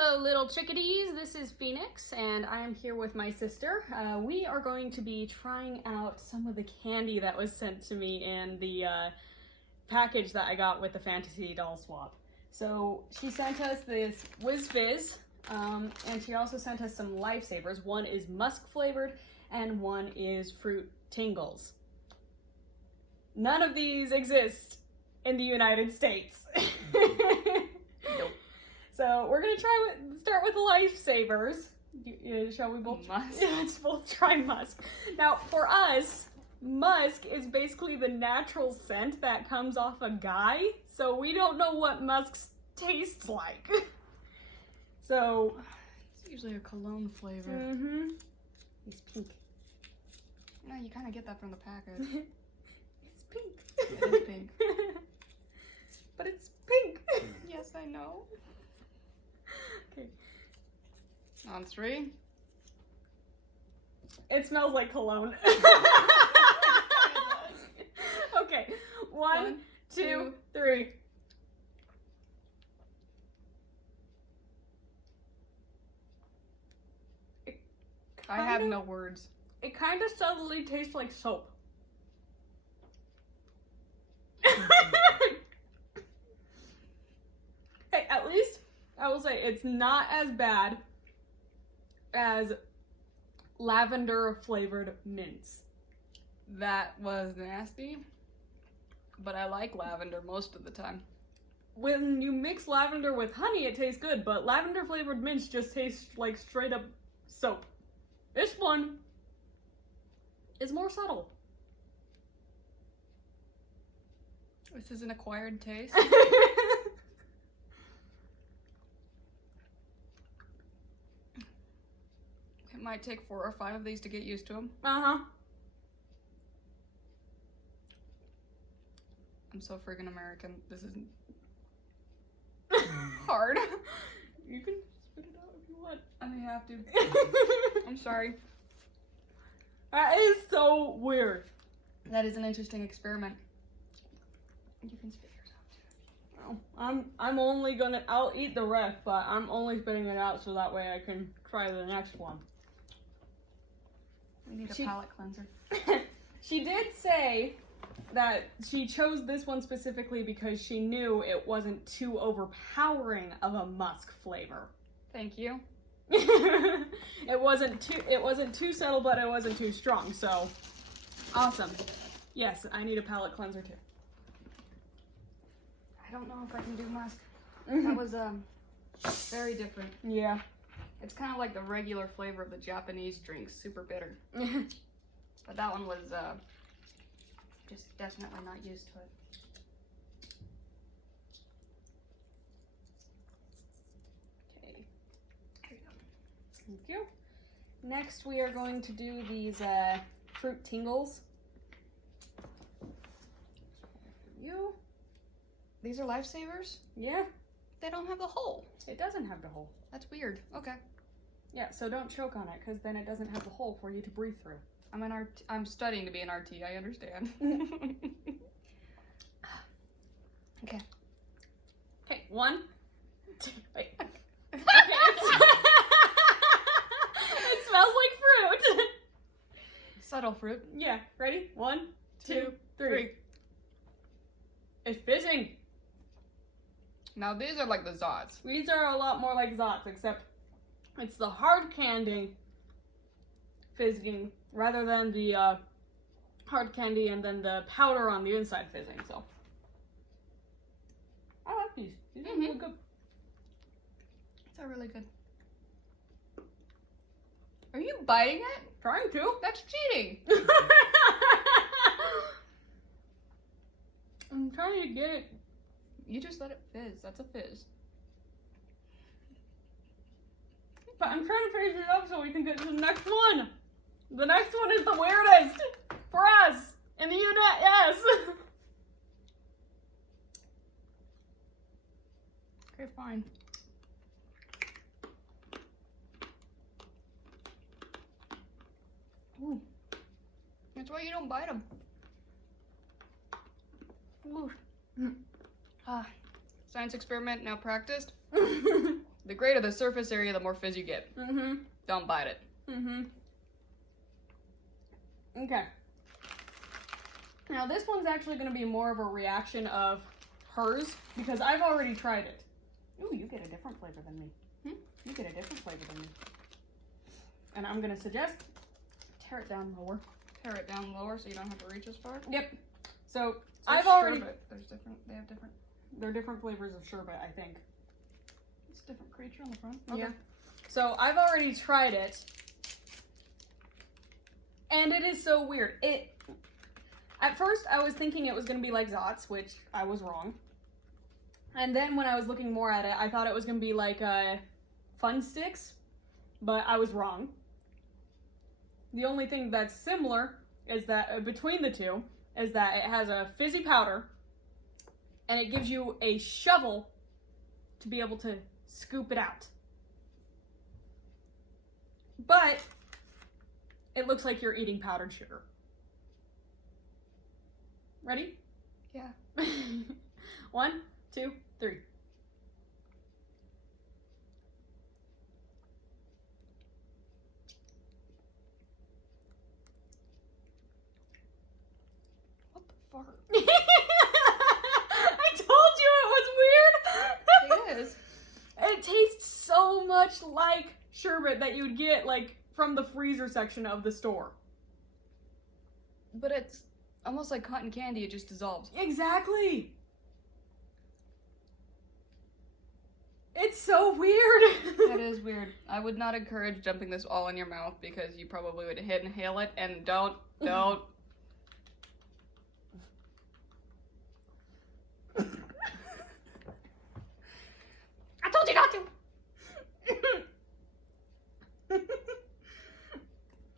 Hello, little chickadees. This is Phoenix, and I am here with my sister. We are going to be trying out some of the candy that was sent to me in the package that I got with the Fantasy Doll Swap. So she sent us this Whiz Fizz, and she also sent us some Lifesavers. One is musk flavored, and one is fruit tingles. None of these exist in the United States. Nope. So we're gonna start with Lifesavers. Shall we both? Musk. Yeah, let's both try musk. Now, for us, musk is basically the natural scent that comes off a guy, so we don't know what musk tastes like. So It's usually a cologne flavor. It's pink. No, you kind of get that from the package. It's pink. It is pink. But it's pink. Yes, I know. Okay. On 3. It smells like cologne. Okay. One, two, three. I have no words. It kind of subtly tastes like soap. Hey, at least I will say it's not as bad as lavender flavored mints. That was nasty, but I like lavender most of the time. When you mix lavender with honey, it tastes good, but lavender flavored mints just taste like straight up soap. This one is more subtle. This is an acquired taste. It might take 4 or 5 of these to get used to them. Uh-huh. I'm so friggin' American. This isn't hard. You can spit it out if you want. I may have to. I'm sorry. That is so weird. That is an interesting experiment. You can spit yours out too. Oh, I'll eat the rest, but I'm only spitting it out so that way I can try the next one. We need a palate cleanser. She did say that she chose this one specifically because she knew it wasn't too overpowering of a musk flavor. Thank you. It wasn't too subtle, but it wasn't too strong, so awesome. Yes, I need a palate cleanser too. I don't know if I can do musk. That was very different. Yeah. It's kind of like the regular flavor of the Japanese drinks, super bitter. But that one was just definitely not used to it. Okay. There you go. Thank you. Next, we are going to do these fruit tingles. For you. These are Lifesavers? Yeah. They don't have the hole. It doesn't have the hole. That's weird. Okay. Yeah, so don't choke on it, because then it doesn't have the hole for you to breathe through. I'm studying to be an RT. I understand. Okay. Okay, 1, 2, wait. Okay, it smells like fruit. Subtle fruit. Yeah, ready? 1, 2, 3. 3. It's fizzing. Now these are like the Zots. These are a lot more like Zots, except it's the hard candy fizzing rather than the hard candy and then the powder on the inside fizzing. So I like these. These are really good. These are really good. Are you biting it? Trying to. That's cheating. I'm trying to get it. You just let it fizz. That's a fizz. But I'm trying to finish it up so we can get to the next one. The next one is the weirdest for us in the unit. Yes. Okay, fine. Ooh. That's why you don't bite them. Ooh. Science experiment now practiced. The greater the surface area, the more fizz you get. Mm-hmm. Don't bite it. Mm-hmm. Okay. Now this one's actually going to be more of a reaction of hers because I've already tried it. Ooh, you get a different flavor than me. You get a different flavor than me. And I'm going to suggest tear it down lower. Tear it down lower so you don't have to reach as far. Yep. So It's I've like already... sherbet. There's different. They have different. They're different flavors of sherbet, I think. It's a different creature on the front. Yeah. So I've already tried it. And it is so weird. At first, I was thinking it was going to be like Zotz, which I was wrong. And then when I was looking more at it, I thought it was going to be like Fun Sticks, but I was wrong. The only thing that's similar is that between the two is that it has a fizzy powder, and it gives you a shovel to be able to scoop it out. But it looks like you're eating powdered sugar. Ready? Yeah. 1, 2, 3. What the fart? I told you it was weird. It is. It tastes so much like sherbet that you'd get like from the freezer section of the store. But it's almost like cotton candy. It just dissolves. Exactly. It's so weird. That is weird. I would not encourage dumping this all in your mouth because you probably would inhale it, and don't. I told you not to.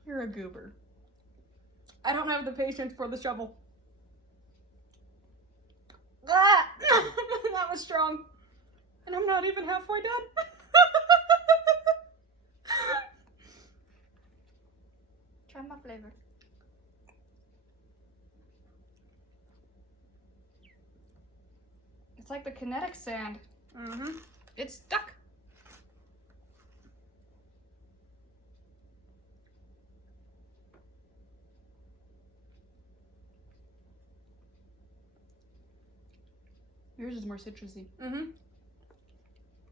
You're a goober. I don't have the patience for the shovel. Ah! That was strong. And I'm not even halfway done. Try my flavor. It's like the kinetic sand. Mm-hmm. It's stuck. Yours is more citrusy. Mm-hmm.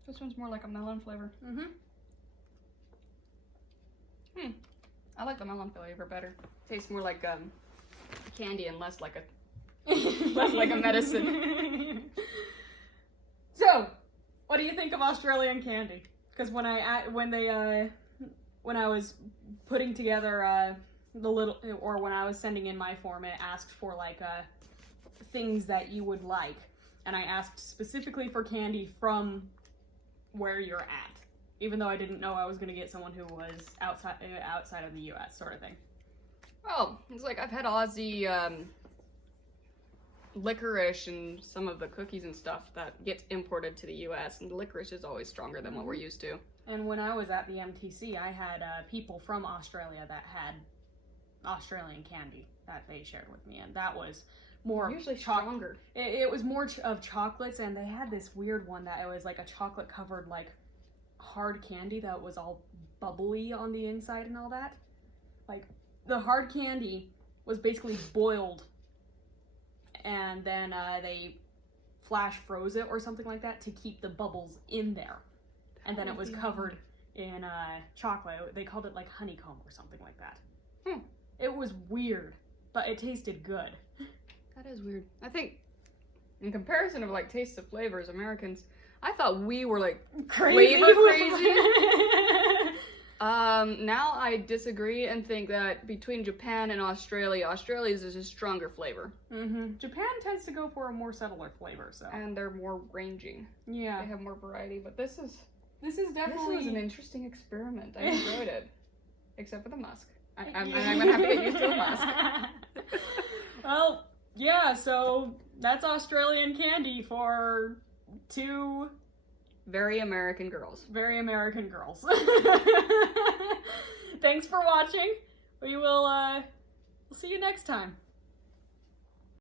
This one's more like a melon flavor. Mm-hmm. I like the melon flavor better. Tastes more like candy and less like a less like a medicine. So, what do you think of Australian candy? Because when I was putting together when I was sending in my form, it asked for like things that you would like, and I asked specifically for candy from where you're at, even though I didn't know I was going to get someone who was outside of the U.S. sort of thing. Oh, it's like I've had Aussie licorice and some of the cookies and stuff that gets imported to the U.S. and the licorice is always stronger than what we're used to. And when I was at the MTC, I had people from Australia that had Australian candy that they shared with me, and that was more Usually stronger. It was more of chocolates, and they had this weird one that it was like a chocolate covered like hard candy that was all bubbly on the inside and all that. Like the hard candy was basically boiled, and then they flash froze it or something like that to keep the bubbles in there, and then it was covered in chocolate. They called it like honeycomb or something like that. It was weird, but it tasted good. That is weird. I think, in comparison of like tastes of flavors, Americans, I thought we were like Crazy. flavor crazy. Now I disagree and think that between Japan and Australia's is a stronger flavor. Mm-hmm. Japan tends to go for a more subtler flavor, so. And they're more ranging. Yeah. They have more variety, but this is definitely an interesting experiment. I enjoyed it. Except for the musk. I'm gonna have to get used to the musk. Well, yeah, so that's Australian candy for 2 very American girls. Very American girls. Thanks for watching. We will we'll see you next time.